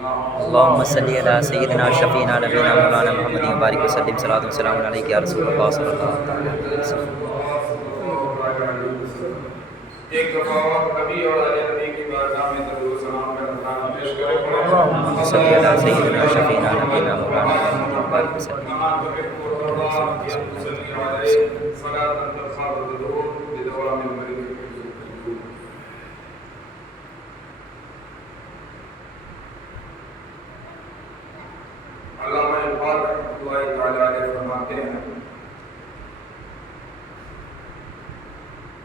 اللهم صل على سيدنا شفیعنا نبینا مولانا محمد وبارک وسلم صلاۃ و سلام علیک یا رسول اللہ صلی اللہ علیہ وسلم۔ ایک دفعہ اور نبی اور علی نبی کی بارگاہ میں درود و سلام کا نذرانہ پیش کریں۔ اللهم صل على سيدنا شفيعنا نبينا مولانا محمد وبارك وسلم۔ علامہ اقبال رحمۃ اللہ تعالیٰ علیہ فرماتے ہیں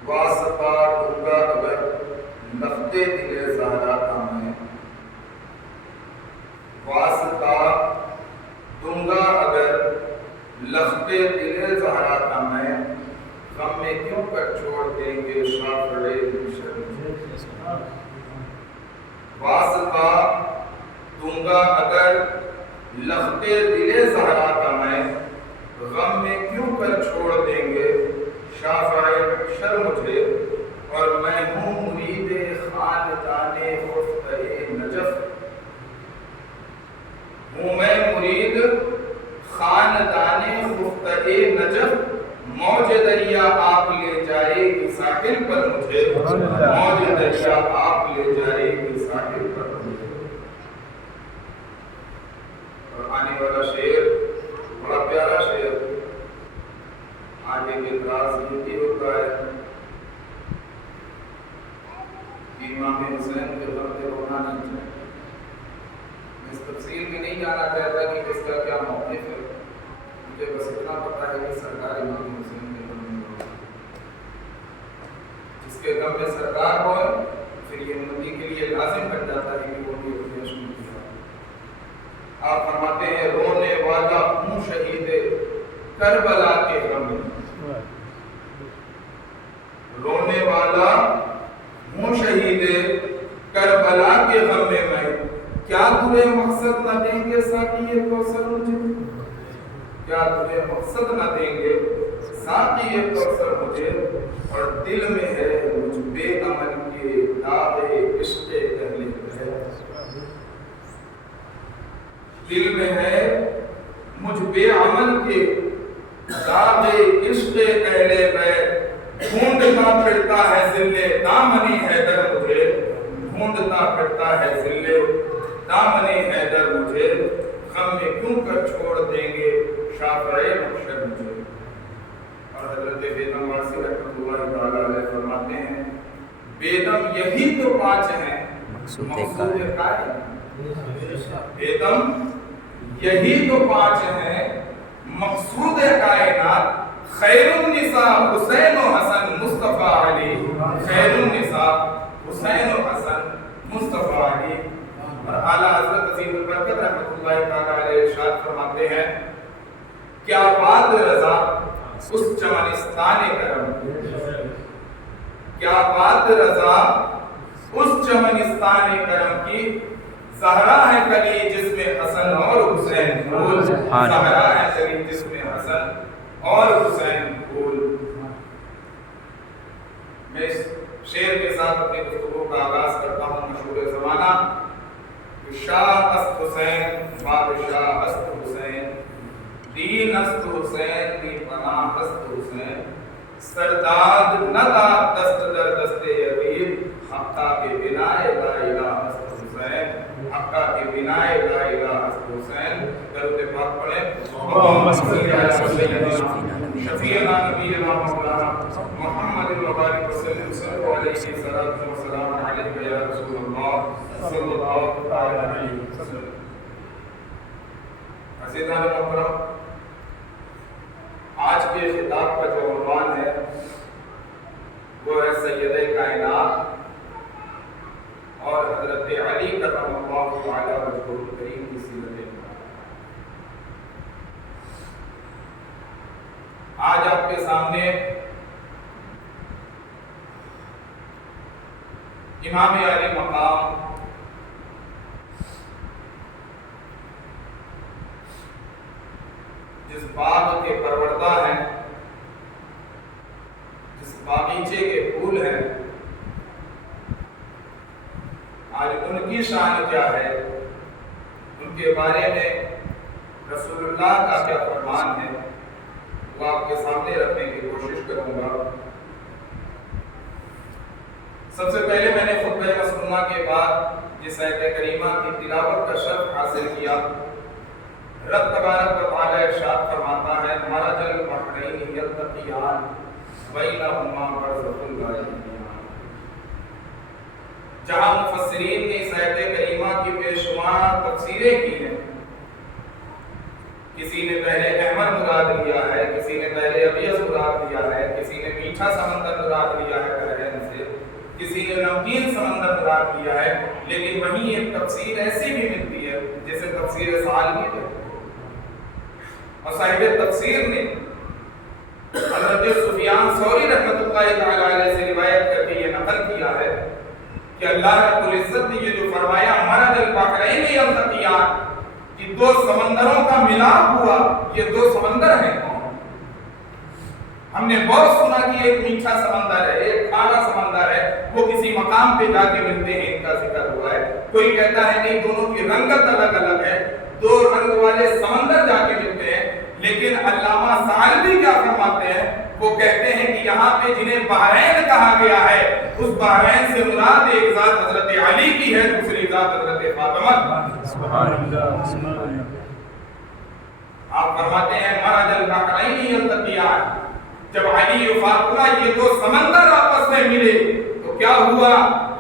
واسطہ دوں گا اگر لفظ دل زہرا کا میں، واسطہ دوں گا اگر لفظ دل زہرا کا میں، غم میں کیوں کر چھوڑ دیں گے شافعی مشر۔ واسطہ دوں گا اگر لفظ دل زہرا کا میں، غم میں کیوں کر چھوڑ دیں گے شافعی محشر مجھے، اور میں ہوں مرید خاندان خفتہ نجف، ہوں میں مرید خاندان خفتہ نجف، موج دریا آپ لے جائے گی ساحل پر مجھے، موج دریا آپ لے جائے گی ساحل پر مجھے۔ اور آنے والا شعر بڑا پیارا شعر، آگے کے اعتراض یہ ہوتا ہے کہ امام حسین کے غم پہ رونا نہیں چاہیے۔ میں اس تفصیل میں نہیں جانا چاہتا کہ اس کا کیا موقف ہے، مجھے بس اتنا پتا ہے کہ سرکار امام حسین کے غم میں رونا، جس کے غم میں سرکار ہوئے پھر یہ امتی کے لیے لازم بن جاتا ہے کہ وہ بھی اپنے اشم کیا۔ آپ فرماتے ہیں رونے والا ہوں شہید کربلا کے غم میں، رونے والا ہوں شہید کربلا کے غم میں، میں کیا تمہیں مقصد نہ دیں گے ساقی کوثر مجھے، کیا تمہیں مقصد نہ دیں گے ساقی کوثر مجھے، اور دل میں ہے مجھ بے عمل کے داغ عشق اہل بیت، دل میں ہے مجھ بے عمل کے داغ عشق اہل بیت، ڈھونڈتا پھرتا ہے ذلے دامنی حیدر مجھے، ڈھونڈتا پھرتا ہے ذلے دامنی حیدر مجھے، غم میں کیوں کر چھوڑ دیں گے شافعی محشر مجھے۔ اور حضرت بیدم واسی رحمۃ اللہ تعالیٰ علیہ فرماتے ہیں بیدم یہی تو پانچ ہیں مقصود کائنات، بیدم یہی تو پانچ ہیں مقصود کائنات، خیر النساء حسین و حسن مصطفیٰ علی، خیر النساء حسین و حسن مصطفیٰ علی۔ اور اعلیٰ حضرت عظیم البرکت رحمۃ اللہ تعالیٰ علیہ ارشاد فرماتے ہیں کیا بات رضا اس چمنستان کرم، کیا بات رضا اس چمنستان کرم کی، زہرا ہے کلی جس میں حسن اور حسین پھول، زہرا ہے کلی جس میں حسن اور حسین پھول۔ میں اس شعر کے ساتھ اپنی گفتگو کا آغاز کرتا ہوں مشہور زمانہ، شاہ است حسین بادشاہ است حسین، دین است حسین دی پناہ است حسین، سرداد نہ داد دست در دست یزید، حقہ کے بنائے لا الہ است حسین، حقہ کے بنائے لا الہ است حسین۔ درود پاک پڑھیں اللہم صلی علی سیدنا شفیعنا نبینا مولانا محمد وبارک وسلم، صلو علیہ صلاۃ و سلام علیک یا رسول اللہ صلی اللہ علیہ وسلم۔ عزیزان محترم، آج کے خطاب کا جو عنوان ہے وہ ہے سید کائنات اور حضرت علی کرم اللہ تعالی وجہہ الکریم کی سیرت۔ آج آپ کے سامنے امام علی مقام جس باغ کے پروردہ ہیں، جس باغیچے کے پھول ہیں، آج ان کی شان کیا ہے ان کے بارے میں رسول اللہ کا کیا فرمان ہے وہ آپ کے سامنے رکھنے کی کوشش کروں گا۔ سب سے پہلے میں نے خطبہ مسنونہ کے بعد جس آیت کریمہ کی تلاوت کا شرف حاصل کیا، رب تبارک و تعالی ارشاد فرماتا ہے مرج البحرین یلتقیان بینہما برزخ لا یبغیان۔ جہاں مفسرین نے اس آیت کریمہ کی بے شمار تفسیریں کی ہیں، کسی نے پہلے احمر مراد لیا ہے، کسی نے پہلے ابیض مراد لیا ہے، کسی نے میٹھا سمندر مراد لیا ہے بحرین سے، کسی نے نمکین سمندر مراد لیا ہے، لیکن وہیں ایک تفسیر ایسی بھی ملتی ہے جسے تفسیر سالمی ہے، اور صاحب تفسیر نے حضرت سفیان ثوری رحمۃ اللہ تعالی علیہ سے روایت کر کے یہ نقل کیا ہے کہ اللہ رب العزت نے یہ جو فرمایا مرج البحرین یلتقیان کہ دو سمندروں کا ملاپ ہوا، یہ دو سمندر ہیں۔ ہم نے بہت سنا کہ ایک میٹھا سمندر ہے، ایک کھارا سمندر ہے، وہ کسی مقام پہ جا کے ملتے ہیں، ان کا ذکر ہوا ہے۔ کوئی کہتا ہے نہیں دونوں کی رنگت الگ الگ ہے، دو رنگ والے سمندر جا کے ملتے ہیں، لیکن علامہ سعدی کیا فرماتے ہیں، وہ کہتے ہیں کہ یہاں پہ جنہیں بحرین کہا گیا ہے اس بحرین سے مراد ایک ذات حضرت علی کی ہے، دوسری ذات حضرت فاطمہ۔ سبحان اللہ۔ آپ فرماتے ہیں مرج البحرین یلتقیان، جب علی و فاطمہ یہ دو سمندر آپس میں ملے تو کیا ہوا؟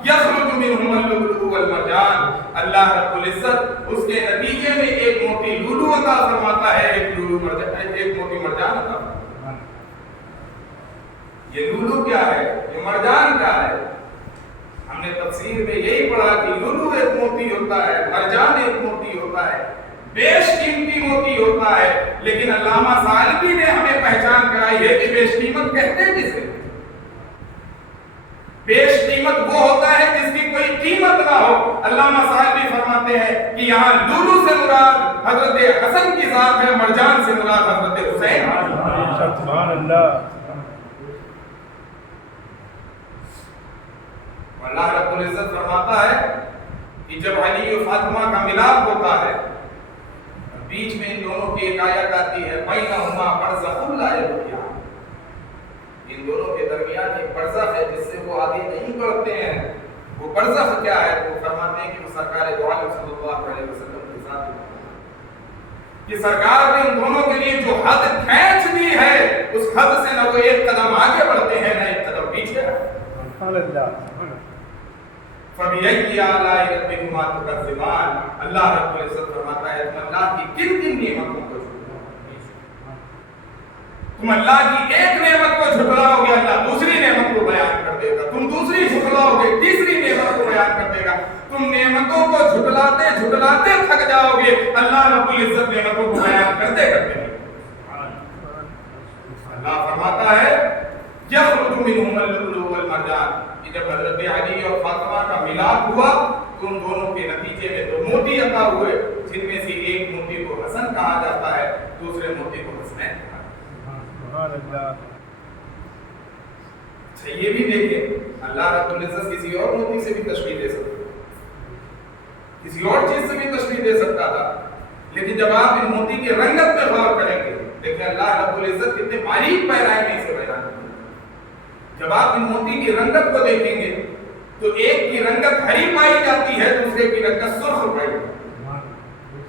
یخرج منہم اللؤلؤ والمرجان، اللہ رب العزت اس کے نتیجے میں ایک موتی لولو عطا فرماتا ہے، ایک موتی مرجان عطا فرماتا ہے۔ یہ لولو کیا ہے؟ یہ مرجان کیا ہے؟ ہم نے تفسیر میں یہی پڑھا کہ لولو ایک موتی ہوتا ہے، مرجان ایک موتی ہوتا ہے، بیش قیمتی موتی ہوتا ہے، لیکن علامہ سعدی نے ہمیں پہچان کرائی ہے کہ بیش قیمت کہتے کسے؟ بیش قیمت وہ ہوتا ہے جس کی کوئی قیمت نہ ہو۔ علامہ سعدی فرماتے ہیں کہ یہاں لولو سے مراد حضرت حسن کی ذات ہے، مرجان سے مراد حضرت حسین۔ سبحان اللہ۔ اللہ رب العزت فرماتا ہے کہ جب علی و فاطمہ کا ملاپ ہوتا ہے، بیچ میں ان دونوں کی ایک آیت آتی ہے بینہما برزخ لا یبغیان، ان دونوں کے درمیان ایک برزخ ہے جس سے وہ آگے نہیں بڑھتے ہیں۔ وہ برزخ کیا ہے؟ وہ فرماتے ہیں کہ وہ سرکار دو عالم صلی اللہ علیہ وسلم کے ساتھ کہ سرکار نے ان دونوں کے لیے جو حد کھینچ دی ہے اس حد سے نہ وہ ایک قدم آگے بڑھتے ہیں نہ ایک قدم پیچھے۔ سبحان اللہ۔ فَبِأَيِّ آلَاءِ رَبِّكُمَا تُكَذِّبَانِ، اللہ رب العزت فرماتا ہے تم اللہ کی کن کن نعمتوں کو جھٹلاؤ، تم اللہ کی ایک نعمت کو جھٹلاؤ گے اللہ دوسری نعمت کو بیان کر دے گا، تم دوسری جھٹلاؤ گے تیسری نعمت کو بیان کر دے گا، تم نعمتوں کو جھٹلاتے جھٹلاتے تھک جاؤ گے، اللہ رب العزت نعمتوں کو بیان کرتے کرتے اللہ فرماتا ہے یخرج منہم اللؤلؤ والمرجان، کہ جب حضرت علی اور فاطمہ کا ملاپ ہوا تو ان دونوں کے نتیجے میں دو موتی عطا ہوئے، جن میں سے ایک موتی کو حسن کہا جاتا ہے، دوسرے موتی کو حسنین کہا جاتا ہے۔ سبحان اللہ۔ اچھا یہ بھی دیکھیں اللہ رب العزت کسی اور موتی سے بھی تشبیہ دے سکتا تھا، کسی اور چیز سے بھی تشبیہ دے سکتا تھا، لیکن جب آپ ان موتی کی رنگت پہ غور کریں گے دیکھیں اللہ رب العزت کتنے باریک پیرائے میں اسے بیان کرتے ہیں۔ جب آپ ان موتی کی رنگت کو دیکھیں گے تو ایک کی رنگت ہری پائی جاتی ہے، دوسرے کی رنگت سرخ پائی جاتی ہے۔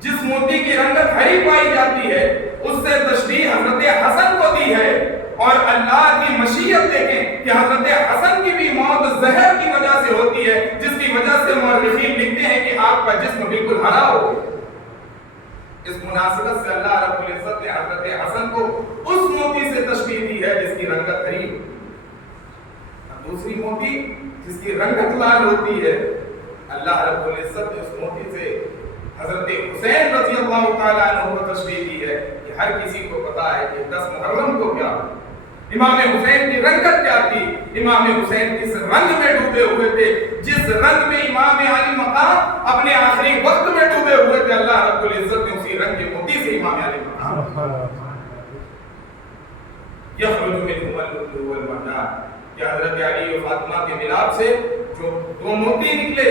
جس موتی کی رنگت ہری پائی جاتی ہے اس سے تشبیہ حضرت حسن کو دی ہے، اور اللہ کی مشیت دیکھیں کہ حضرت حسن کی بھی موت زہر کی وجہ سے ہوتی ہے، جس کی وجہ سے مورخین لکھتے ہیں کہ آپ کا جسم بالکل ہرا ہو گیا۔ اس مناسبت سے اللہ رب العزت نے حضرت حسن کو اس موتی سے تشبیہ دی ہے جس کی رنگت ہری ہوتی ہے، دوسری موتی جس کی رنگت لال ہوتی ہے، اللہ رب العزت نے اس موتی سے حضرت حسین رضی اللہ تعالیٰ عنہ کو تشبیہ دی ہے کہ ہر کسی کو پتا ہے کہ 10 محرم کو کیا امام حسین کی رنگت کیا تھی، امام حسین کس رنگ میں ڈوبے ہوئے تھے، جس رنگ میں امام علی مقام اپنے آخری وقت میں ڈوبے ہوئے تھے، اللہ رب العزت نے اسی رنگ کے موتی سے امام علی مقام یخرج منہم اللؤلؤ والمرجان، کہ حضرت علی و فاطمہ کے ملاپ سے جو دو موتی نکلے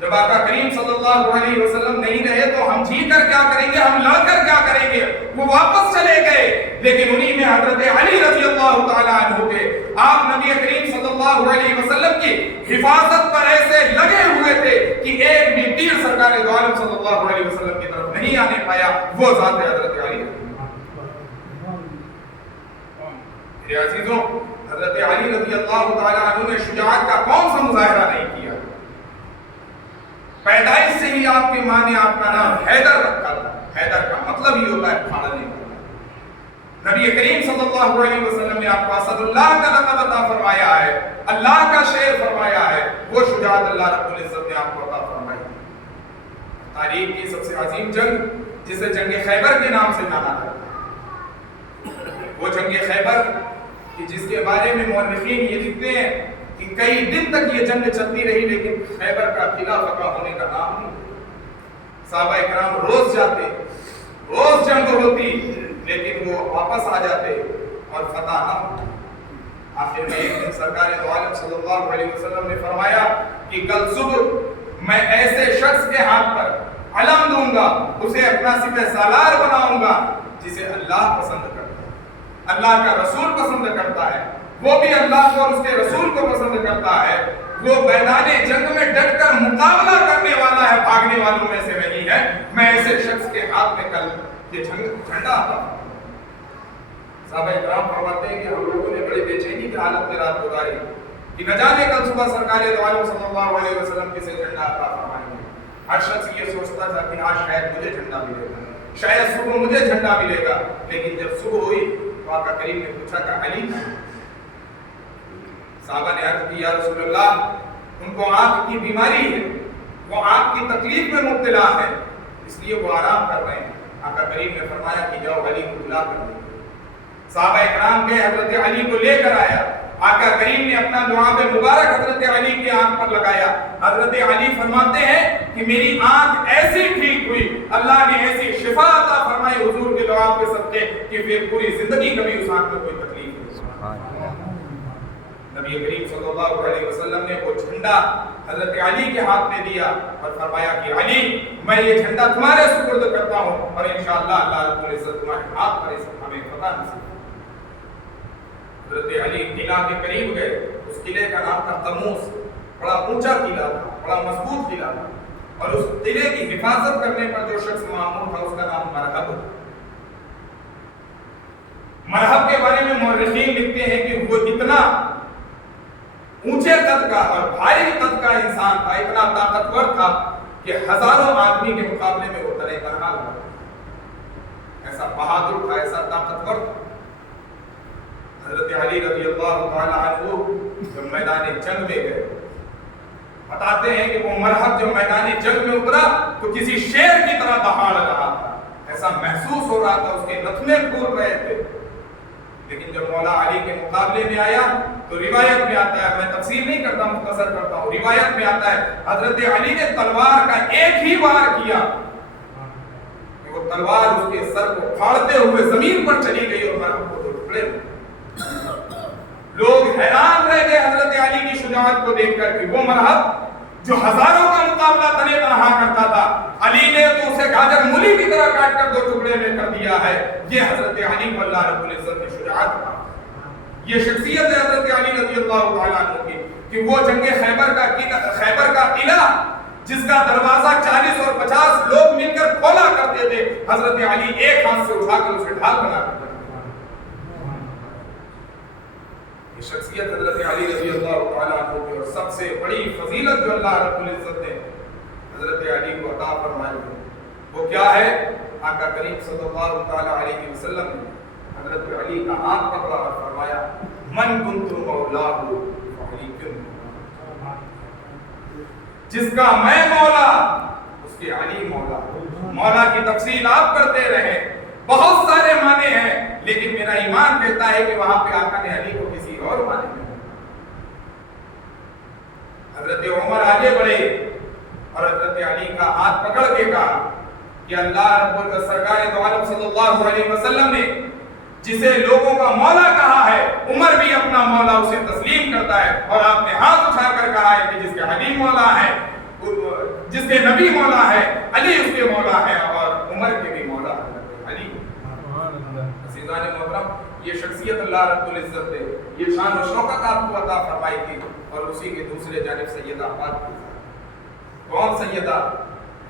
جب آقا کریم صلی اللہ علیہ وسلم نہیں رہے تو ہم جی کر کیا کریں گے، ہم لڑ کر کیا کریں گے؟ وہ واپس چلے گئے، لیکن انہی میں حضرت علی رضی اللہ تعالیٰ عنہ کے، آپ نبی کریم صلی اللہ علیہ وسلم کی حفاظت پر ایسے لگے ہوئے تھے کہ ایک بھی تیر سرکار دو عالم صلی اللہ علیہ وسلم کی طرف نہیں آنے پایا، وہ ذات حضرت علی۔ میرے عزیزوں، حضرت علی رضی اللہ تعالیٰ عنہ نے شجاعت کا کون سا مظاہرہ نہیں کیا؟ پیدائش سے ہی آپ کی ماں نے آپ کا نام حیدر رکھا تھا، حیدر کا مطلب ہی ہوتا ہے پھاڑنے والا۔ نبی کریم صلی اللہ علیہ وسلم نے آپ کو اسد اللہ کا لقب عطا فرمایا ہے، اللہ کا شیر فرمایا ہے، وہ شجاعت اللہ رب العزت نے آپ کو عطا فرمائی۔ تاریخ کی سب سے عظیم جنگ جسے جنگ خیبر کے نام سے جانا جاتا ہے، وہ جنگ خیبر کہ جس کے بارے میں مورخین یہ لکھتے ہیں کہ کئی دن تک یہ جنگ چلتی رہی، لیکن خیبر کا قلعہ فتح ہونے کا نام نہیں۔ صحابہ اکرام روز جاتے، روز جنگ ہوتی، لیکن وہ واپس آ جاتے اور فتح نہ ہوتی۔ آخر میں ایک دن سرکار دو عالم صلی اللہ علیہ وسلم نے فرمایا کہ کل صبح میں ایسے شخص کے ہاتھ پر علم دوں گا، اسے اپنا سپہ سالار بناؤں گا جسے اللہ پسند کرتا ہے، اللہ کا رسول پسند کرتا ہے، وہ بھی اللہ کو اور اس کے رسول کو پسند کرتا ہے، وہ میدان جنگ میں ڈٹ کر مقابلہ کرنے والا ہے، بھاگنے والوں میں سے نہیں ہے۔ میں ایسے شخص کے ہاتھ میں کل یہ جھنڈا آتا۔ صحابہ اکرام فرماتے ہیں کہ ہم لوگوں نے بڑی بے چینی کی حالت میں رات گزاری کہ نہ جانے کل صبح سرکار دو عالم صلی اللہ علیہ وسلم کسے جھنڈا عطا فرمائیں گے۔ ہر شخص یہ سوچتا تھا کہ آج شاید مجھے جھنڈا ملے گا، شاید صبح مجھے جھنڈا ملے گا، لیکن جب صبح ہوئی تو آقا کریم نے پوچھا کہ علی صحابہ نے عرض کی یا رسول اللہ ان کو آنکھ کی بیماری ہے، وہ آنکھ کی تکلیف میں مبتلا ہے، اس لیے وہ آرام کر رہے ہیں۔ آقا کریم نے فرمایا کہ جاؤ علی کو بلا کر دو۔ صحابہ اکرام گئے، حضرت علی کو لے کر آیا، آقا کریم نے اپنا لعاب مبارک حضرت علی کی آنکھ پر لگایا۔ حضرت علی فرماتے ہیں کہ میری آنکھ ایسی ٹھیک ہوئی، اللہ نے ایسی شفا عطا فرمائی حضور کے لعاب کے صدقے کہ پھر پوری زندگی کبھی اس آنکھ میں کوئی تکلیف نہیں۔ نبی کریم صلی اللہ علیہ وسلم نے وہ جھنڈا حضرت علی کے ہاتھ میں دیا اور فرمایا کہ علی میں یہ جھنڈا تمہارے سپرد کرتا ہوں اور انشاءاللہ اللہ رب العزت تمہارے ہاتھ پر ہمیں فتح نصیب۔ حضرت علی قلعہ کے قریب گئے، اس قلعے کا نام تھا تموس، بڑا اونچا قلعہ تھا، بڑا مضبوط قلعہ تھا، اور اس قلعے کی حفاظت کرنے پر جو شخص مامور تھا اس کا نام مرحب تھا۔ مرحب کے بارے میں مورخین لکھتے ہیں کہ وہ اتنا اونچے قد کا اور بھاری قد کا انسان تھا، اتنا طاقتور تھا کہ ہزاروں آدمی کے مقابلے میں وہ تنہا رہا، ایسا بہادر تھا، ایسا طاقتور تھا۔ حضرت علی رضی اللہ تعالیٰ عنہ جب میدان جنگ میں گئے، بتاتے ہیں کہ وہ مرحب جو میدان جنگ میں اترا تو کسی شیر کی طرح دہاڑ رہا تھا، ایسا محسوس ہو رہا تھا، اس کے نتنے پھول رہے تھے۔ لیکن جب مولا علی کے مقابلے میں آیا تو روایت میں آتا ہے، میں تفصیل نہیں کرتا، مختصر کرتا ہوں، روایت میں آتا ہے حضرت علی نے تلوار کا ایک ہی وار کیا کہ وہ تلوار اس کے سر کو پھاڑتے ہوئے زمین پر چلی گئی اور مرحب کو دو ٹکڑے میں۔ لوگ حیران رہ گئے حضرت علی کی شجاعت کو دیکھ کر کہ وہ مرحب جو ہزاروں کا مقابلہ تنے تنہا کرتا تھا، علی نے تو اسے گاجر مولی کی طرح کاٹ کر دو ٹکڑے میں کر دیا ہے۔ یہ حضرت علی کو اللہ رب العزت نے شجاعت کا، یہ شخصیت ہے حضرت علی رضی اللہ تعالیٰ عنہ کی کہ وہ جنگ خیبر کا قلعہ جس کا دروازہ 40 اور 50 لوگ مل کر کھولا کرتے تھے، حضرت علی ایک ہاتھ سے اٹھا کر اسے ڈھال بنا کر یہ شخصیت حضرت علی رضی اللہ تعالیٰ عنہ کی، اور سب سے بڑی فضیلت جو اللہ رب العزت نے حضرت علی کو عطا فرمائی ہے وہ کیا ہے؟ آقا کریم صلی اللہ تعالیٰ علیہ وسلم نے حضرت علی کا ہاتھ پکڑا اور فرمایا من کنت مولاہ فعلی کن، جس کا میں مولا اس کے علی مولا۔ مولا کی تفصیل آپ کرتے رہے، بہت سارے معنی ہیں، لیکن میرا ایمان کہتا ہے کہ وہاں پہ آقا نے علی کو کسی اور معنی میں۔ حضرت عمر آگے بڑھے اور حضرت علی کا ہاتھ پکڑ کے کہا کہ اللہ رب سرکار دو عالم صلی اللہ علیہ وسلم نے جسے لوگوں کا مولا کہا ہے، عمر بھی اپنا مولا اسے تسلیم کرتا ہے، اور آپ نے ہاتھ اٹھا کر کہا ہے کہ جس کے علی مولا ہے جس کے نبی مولا ہے، علی اس کے مولا ہے اور عمر کے بھی مولا ہے علی۔ عزیزان محترم، یہ شخصیت اللہ رب العزت نے یہ شان و شوکت آپ کو عطا فرمائی تھی، اور اسی کے دوسرے جانب سیدہ فاطمہ۔ کون سیدہ؟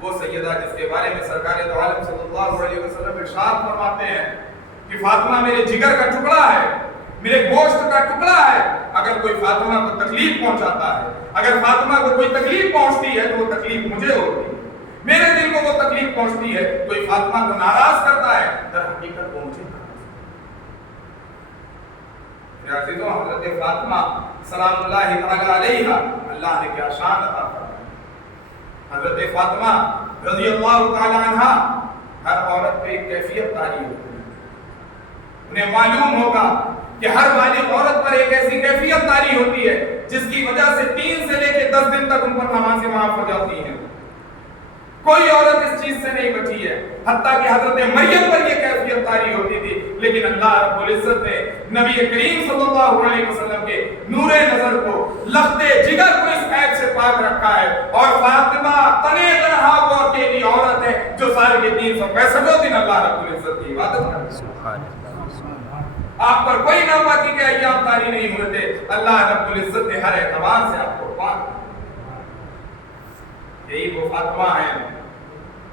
وہ سیدہ جس کے بارے میں سرکار دو عالم صلی اللہ علیہ وسلم ارشاد فرماتے ہیں کہ فاطمہ میرے جگر کا ٹکڑا ہے، میرے گوشت کا ٹکڑا ہے۔ اگر کوئی فاطمہ کو تکلیف پہنچاتا ہے، اگر فاطمہ کو کوئی تکلیف پہنچتی ہے تو وہ تکلیف مجھے ہوتی ہے، میرے دل کو وہ تکلیف پہنچتی ہے۔ کوئی فاطمہ کو ناراض کرتا ہے، در حقیقت وہ مجھے عزیزوں، حضرت فاطمہ سلام اللہ تعالی علیہا اللہ نے کیا شان عطا فرمائی۔ حضرت فاطمہ رضی اللہ تعالی عنہا، ہر عورت پہ ایک کیفیت طاری ہوتی ہے۔ انہیں معلوم ہوگا کہ ہر بالغ عورت پر ایک ایسی کیفیت طاری ہوتی ہے جس کی وجہ سے 3 سے لے کے 10 دن تک ان پر نمازیں معاف ہو جاتی ہیں۔ کوئی عورت اس چیز سے نہیں بچی ہے، حتیٰ کہ حضرت مریم پر یہ کیفیت طاری ہوتی تھی، لیکن اللہ رب العزت نے نبی کریم صلی اللہ علیہ وسلم کے نور نظر کو، لخت جگر کو اس عیب سے پاک رکھا ہے۔ اور فاطمہ تنے تنہا وہ اکیلی عورت ہے جو سال کے 365 دن اللہ رب العزت کی عبادت کرتی ہے۔ سبحان اللہ۔ آپ پر کوئی ناپاکی کے ایام طاری نہیں ہوئے تھے، اللہ رب العزت نے ہر اعتبار سے آپ کو پاک۔ یہی وہ فاطمہ ہیں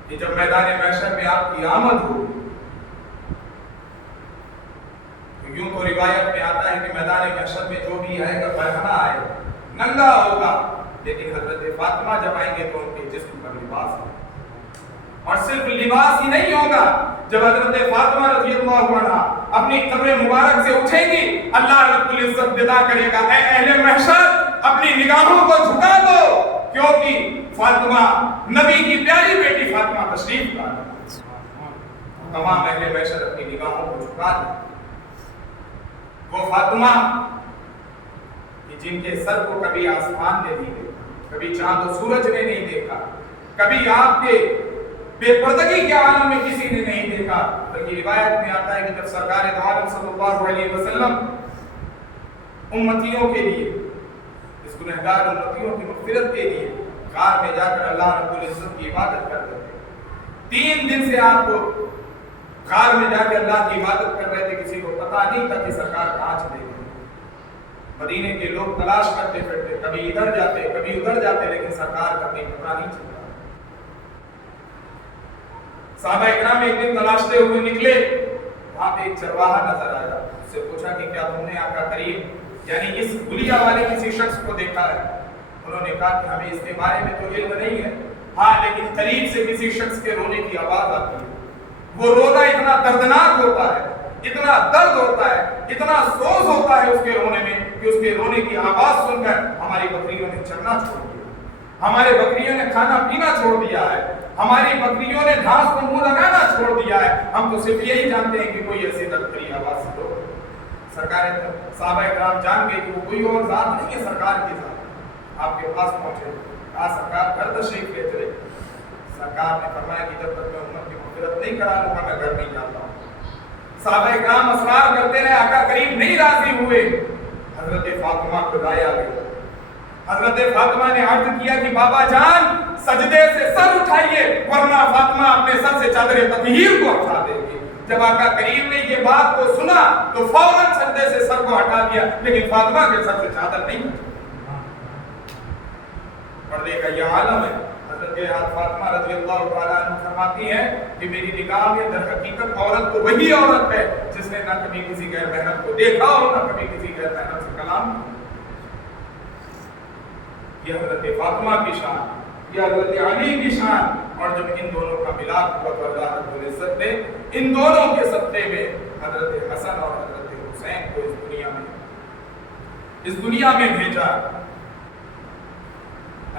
کہ جب میدان محشر میں آپ کی آمد ہو، یوں تو روایت میں آتا ہے کہ میدان محشر میں جو بھی آئے گا برہنہ آئے گا، ننگا ہوگا، لیکن حضرت فاطمہ جب آئیں گے تو ان کے جسم پر لباس ہوگا۔ اور صرف لباس ہی نہیں ہوگا، جب حضرت فاطمہ رضی اللہ عنہا اپنی قبر مبارک سے اٹھیں گی، اللہ رب العزت ندا کرے گا، اے اہل محشر اپنی نگاہوں کو جھکا دو، کیونکہ فاطمہ نبی کی پیاری بیٹی فاطمہ تشریف لا رہی ہے۔ تمام اہل محشر اپنی نگاہوں کو جھکا دیں۔ وہ فاطمہ کہ جن کے سر کو کبھی آسمان نے نہیں دیکھا، کبھی چاند و سورج نے نہیں دیکھا، کبھی آپ کے بے پردگی کے عالم میں کسی نے نہیں دیکھا، بلکہ روایت میں آتا ہے کہ جب سرکار دو عالم صلی اللہ علیہ وسلم امتیوں کے لیے، اس گنہگار امتیوں کی مغفرت کے لیے غار میں جا کر اللہ رب العزت کی عبادت کرتے تھے، 3 دن سے آپ کو غار میں جا کے اللہ کی عبادت کر رہے تھے، کسی کو پتا نہیں تھا کہ سرکار کہاں چلے گئے۔ مدینے کے لوگ تلاش کرتے پھرتے، کبھی ادھر جاتے کبھی ادھر جاتے، لیکن سرکار کا کوئی پتا نہیں چلتا۔ صحابہ اکرام ایک دن تلاشتے ہوئے نکلے، وہاں پہ ایک چرواہا نظر آیا، اس سے پوچھا کہ کیا تم نے آقا کریم یعنی اس گلیا والے کسی شخص کو دیکھا ہے؟ انہوں نے کہا کہ ہمیں اس کے بارے میں تو علم نہیں ہے، ہاں لیکن قریب سے کسی شخص کے رونے کی آواز آتی ہے، وہ رونا اتنا دردناک ہوتا ہے، اتنا درد ہوتا ہے، اتنا سوز ہوتا ہے اس کے رونے میں کہ اس کے رونے کی آواز سن کر ہماری بکریوں نے چرنا چھوڑ دیا، ہمارے بکریوں نے کھانا پینا چھوڑ دیا ہے، ہماری بکریوں نے گھاس کو منہ لگانا چھوڑ دیا ہے، ہم تو صرف یہی جانتے ہیں کہ کوئی ایسی دردری آواز سنو۔ سرکار صحابہ کرام جان گئے کہ وہ کوئی اور ذات نہیں ہے، سرکار کی ذات آپ کے پاس پہنچے، کہا سرکار گھر تشریف لے چلے۔ سرکار نے فرمایا کہ جب تک میں امت کی مغفرت نہیں کرا لوں گا میں گھر نہیں جاتا ہوں۔ صحابہ کرام اصرار کرتے رہے، آقا کریم نہیں راضی ہوئے، حضرت فاطمہ کو لایا گیا۔ حضرت فاطمہ نے عرض کیا کہ بابا جان سجدے سے سر اٹھائیے ورنہ فاطمہ اپنے سر سے چادر تطہیر کو ہٹا دے گی۔ جب آقا کریم نے یہ بات کو سنا تو فوراً سجدے سے سر کو ہٹا دیا، لیکن فاطمہ کے سر سے چادر نہیں ہٹی۔ پردے کا یہ عالم ہے۔ حضرت فاطمہ رضی اللہ تعالیٰ عنہ فرماتی ہیں کہ میری نگاہ میں در حقیقت عورت تو وہی عورت ہے جس نے نہ کبھی کسی غیر محرم کو دیکھا اور نہ کبھی کسی غیر محرم سے کلام کیا۔ یہ حضرت فاطمہ کی شان، یہ حضرت علی کی شان، اور جب ان دونوں کا ملاپ ہوا تو اللہ رب العزت نے ان دونوں کے صدقے میں حضرت حسن اور حضرت حسین کو اس دنیا میں بھیجا۔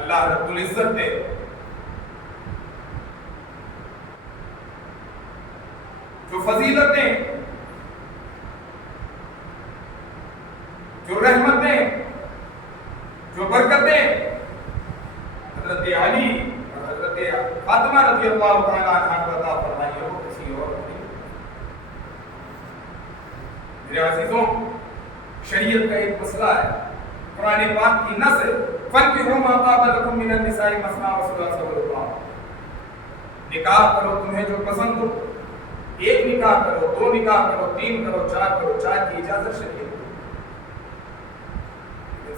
اللہ رب العزت نے جو فضیلتیں، جو رحمتیں، جو برکتیں حضرت علی اور حضرت فاطمہ رضی اللہ تعالیٰ عنہ کو عطا فرمائی ہے وہ کسی اور نہیں۔ میرے عزیزوں، شریعت کا ایک مسئلہ ہے قرآن پاک کی نص فَانكِحُوا مَا طَابَ لَكُم مِّنَ النِّسَاءِ مَثْنَىٰ وَثُلَاثَ وَرُبَاعَ، نکاح کرو تمہیں جو پسند ہو، ایک نکاح کرو، دو نکاح کرو، تین کرو، چار کی اجازت شریعت۔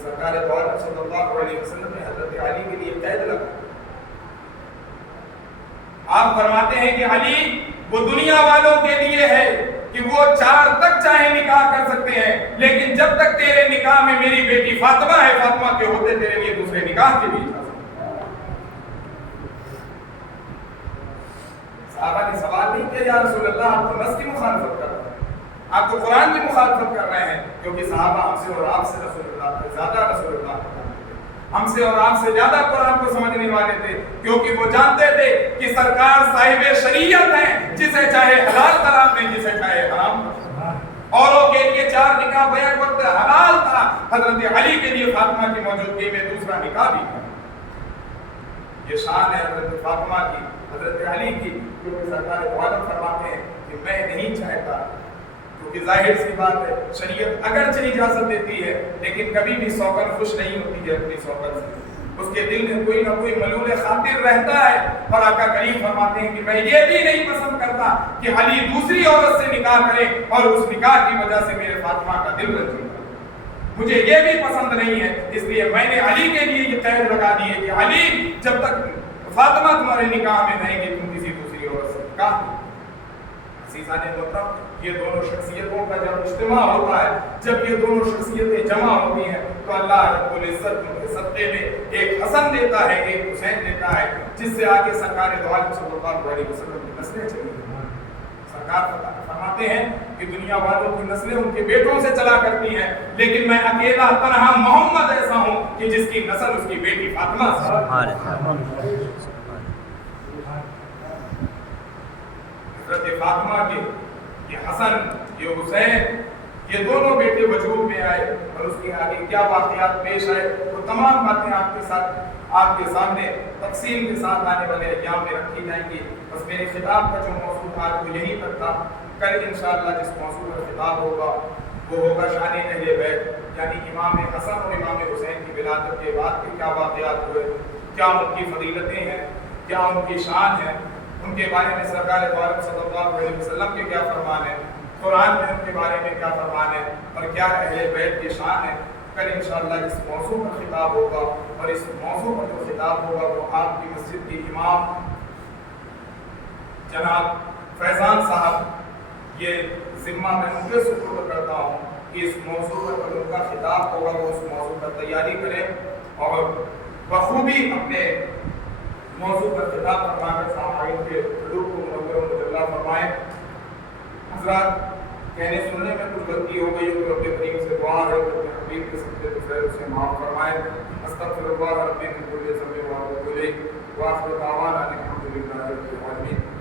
سرکار دو عالم صلی اللہ علیہ وسلم نے حضرت علی کے لیے قید لگا۔ آپ فرماتے ہیں کہ علی وہ دنیا والوں کے لیے ہے کہ وہ 4 تک چاہے نکاح کر سکتے ہیں، لیکن جب تک تیرے نکاح میں میری بیٹی فاطمہ ہے، فاطمہ کے ہوتے تیرے لیے دوسرے نکاح کے بھی اجازت۔ صحابہ نے سوال نہیں کیا یا رسول اللہ آپ تو نص کی مخالفت کر رہے ہیں، آپ تو قرآن کی مخالفت کر رہے ہیں، کیونکہ صحابہ ہم سے اور آپ سے رسول اللہ سے زیادہ رسول اللہ کو جانتے تھے، ہم سے اور آپ سے زیادہ قرآن کو سمجھنے والے تھے، کیونکہ وہ جانتے تھے کہ سرکار صاحب شریعت ہیں، جسے چاہے حلال قرار دیں، جسے چاہے حرام قرار دیں۔ اوروں کے لیے 4 نکاح بیک وقت حلال تھا، حضرت علی کے لیے فاطمہ کی موجودگی میں دوسرا نکاح بھی تھا۔ یہ شان ہے حضرت فاطمہ کی، حضرت علی کی، کیونکہ سرکار دو عالم فرماتے ہیں کہ میں نہیں چاہتا، کیونکہ ظاہر سی بات ہے شریعت اگرچہ اجازت دیتی ہے لیکن کبھی بھی سوکن خوش نہیں ہوتی ہے اپنی سوکن سے، اس کے دل میں کوئی نہ کوئی ملول خاطر رہتا ہے، اور آقا کریم فرماتے ہیں کہ میں یہ بھی نہیں پسند کرتا کہ علی دوسری عورت سے نکاح کرے اور اس نکاح کی وجہ سے میرے فاطمہ کا دل رنجیدہ ہو، مجھے یہ بھی پسند نہیں ہے، اس لیے میں نے علی کے لیے یہ قید لگا دی ہے کہ علی جب تک فاطمہ تمہارے نکاح میں نہیں گی تم کسی دوسری عورت سے نکاح۔ عزیزان محترم، یہ دونوں شخصیتوں کا جب اجتماع ہوتا ہے، جب یہ دونوں شخصیتیں جمع ہوتی ہیں تو اللہ رب العزت ان کے صدقے میں ایک حسن دیتا ہے، ایک حسین دیتا ہے، جس سے آگے سرکار دو عالم صلی اللہ علیہ وسلم کی نسلیں چلی ہیں۔ سرکار فرماتے ہیں کہ دنیا والوں کی نسلیں ان کے بیٹوں سے چلا کرتی ہیں، لیکن میں اکیلا تنہا محمد ایسا ہوں کہ جس کی نسل اس کی بیٹی فاطمہ سے۔ حضرت فاطمہ کے یہ حسن، یہ حسین، یہ دونوں بیٹے وجود میں آئے، اور اس کے آگے کیا واقعات پیش آئے وہ تمام باتیں آپ کے سامنے تفصیل کے ساتھ آنے والے ایام میں رکھی جائیں گی۔ بس میرے خطاب کا جو موضوع تھا وہ یہی تک تھا۔ کل انشاءاللہ جس موضوع پر خطاب ہوگا وہ ہوگا شان اہل بیت، یعنی امام حسن اور امام حسین کی ولادت کے بعد کے کیا واقعات ہوئے، کیا ان کی فضیلتیں ہیں، کیا ان کی شان ہے، ان کے بارے میں سرکار دو عالم صلی اللہ علیہ وسلم کے کیا فرمان ہے، قرآن میں ان کے بارے میں کیا فرمان ہے، اور کیا اہل بیت کی شان ہے۔ کل انشاءاللہ اس موضوع پر خطاب ہوگا، اور اس موضوع پر جو خطاب ہوگا وہ آپ کی مسجد کی امام جناب فیضان صاحب، یہ ذمہ میں ان کے سپرد کرتا ہوں کہ اس موضوع پر ان کا خطاب ہوگا وہ اس موضوع پر تیاری کریں اور بخوبی اپنے موضوع پر خطاب فرما کر سامعین کے قلوب کو منور و مجلہ فرمائیں۔ حضرات کہنے سننے میں کچھ غلطی ہو گئی تو رب کریم سے دعا ہے کہ اپنے حبیب کے صدقے تو خیر اسے معاف فرمائے۔ استغفر اللہ ربی من کل ذنب و اتوب الیہ، وآخر دعوانا